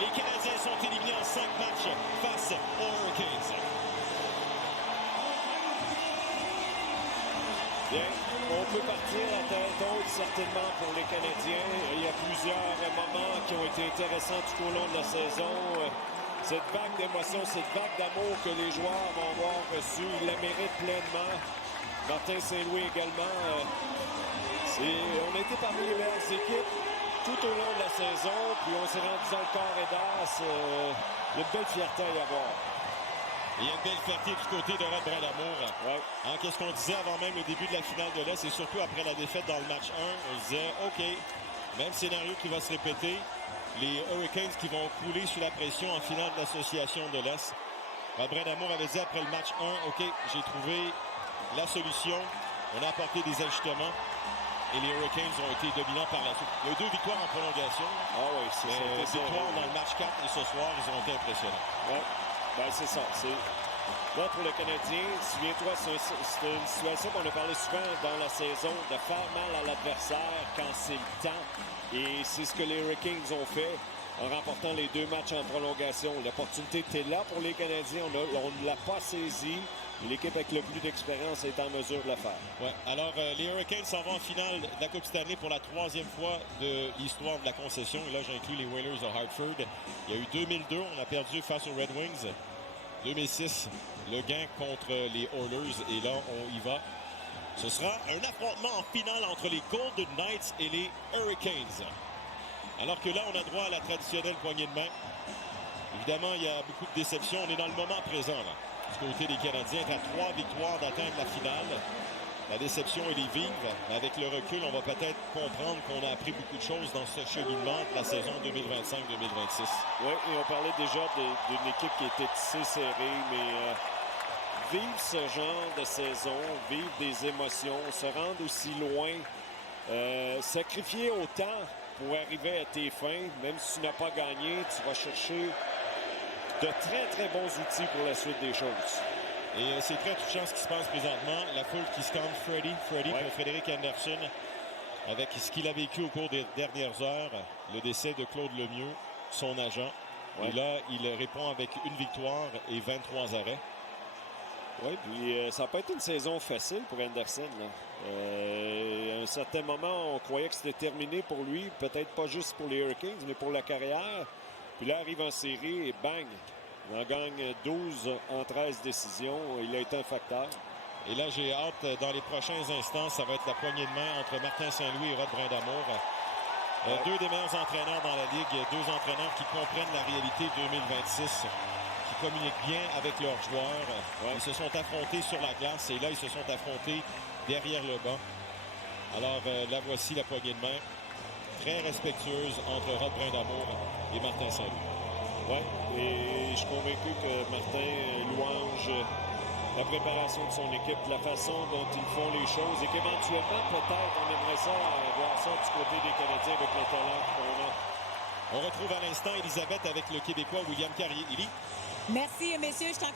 Les Canadiens sont éliminés en 5 matchs face aux Hurricanes. Bien, on peut partir à tête haute certainement pour les Canadiens. Il y a plusieurs moments qui ont été intéressants tout au long de la saison. Cette vague d'émotion, cette vague d'amour que les joueurs vont avoir reçue, ils la méritent pleinement. Martin Saint-Louis également. On a été parmi les meilleures équipes tout au long de la saison, puis on s'est rendu dans le corps et d'as. Il y a une belle fierté à y avoir. Il y a une belle fierté du côté de Rod Brind'Amour. Ouais. Qu'est-ce qu'on disait avant même le début de la finale de l'Est, et surtout après la défaite dans le match 1, on disait, OK, même scénario qui va se répéter, les Hurricanes qui vont couler sous la pression en finale de l'association de l'Est. Rod Brind'Amour avait dit après le match 1, OK, j'ai trouvé la solution, on a apporté des ajustements, et les Hurricanes ont été dominants par la suite. Il y a eu 2 victoires en prolongation. Ah oui, c'est ça. Victoire dans le match 4, et ce soir, ils ont été impressionnants. Ouais. Ben, c'est ça. Là, pour le Canadien, souviens-toi, c'est une situation qu'on a parlé souvent dans la saison, de faire mal à l'adversaire quand c'est le temps. Et c'est ce que les Hurricanes ont fait en remportant les 2 matchs en prolongation. L'opportunité était là pour les Canadiens. On ne l'a pas saisi. L'équipe avec le plus d'expérience est en mesure de le faire. Ouais. Alors, les Hurricanes s'en vont en finale de la Coupe Stanley pour la 3e fois de l'histoire de la concession. Et là, j'inclus les Whalers de Hartford. Il y a eu 2002, on a perdu face aux Red Wings. 2006, le gain contre les Oilers. Et là, on y va. Ce sera un affrontement en finale entre les Golden Knights et les Hurricanes. Alors que là, on a droit à la traditionnelle poignée de main. Évidemment, il y a beaucoup de déceptions. On est dans le moment présent, là. Du côté des Canadiens, à 3 victoires d'atteindre la finale. La déception, elle est vive. Mais avec le recul, on va peut-être comprendre qu'on a appris beaucoup de choses dans ce cheminement de la saison 2025-2026. Oui, et on parlait déjà d'une équipe qui était tissée serrée, mais vivre ce genre de saison, vivre des émotions, se rendre aussi loin, sacrifier autant pour arriver à tes fins, même si tu n'as pas gagné, tu vas chercher de très, très bons outils pour la suite des choses. Et c'est très touchant ce qui se passe présentement. La foule qui scande Freddie pour Frédéric Anderson, avec ce qu'il a vécu au cours des dernières heures, le décès de Claude Lemieux, son agent. Ouais. Et là, il répond avec une victoire et 23 arrêts. Oui, puis ça n'a pas été une saison facile pour Anderson. À un certain moment, on croyait que c'était terminé pour lui, peut-être pas juste pour les Hurricanes, mais pour la carrière. Puis là, arrive en série et bang! Il en gagne 12 en 13 décisions. Il a été un facteur. Et là, j'ai hâte, dans les prochains instants, ça va être la poignée de main entre Martin Saint-Louis et Rod Brind'Amour. Deux des meilleurs entraîneurs dans la Ligue. 2 entraîneurs qui comprennent la réalité 2026, qui communiquent bien avec leurs joueurs. Ils se sont affrontés sur la glace et là, ils se sont affrontés derrière le banc. Alors, là, voici la poignée de main. Très respectueuse entre Rod Brind'Amour et Martin Saint-Louis. Oui, et je suis convaincu que Martin louange la préparation de son équipe, la façon dont ils font les choses et qu'éventuellement, peut-être, on aimerait ça voir ça du côté des Canadiens avec le talent qu'on a. On retrouve à l'instant Elisabeth avec le Québécois William Carrier. Élie? Merci, messieurs. Je t'en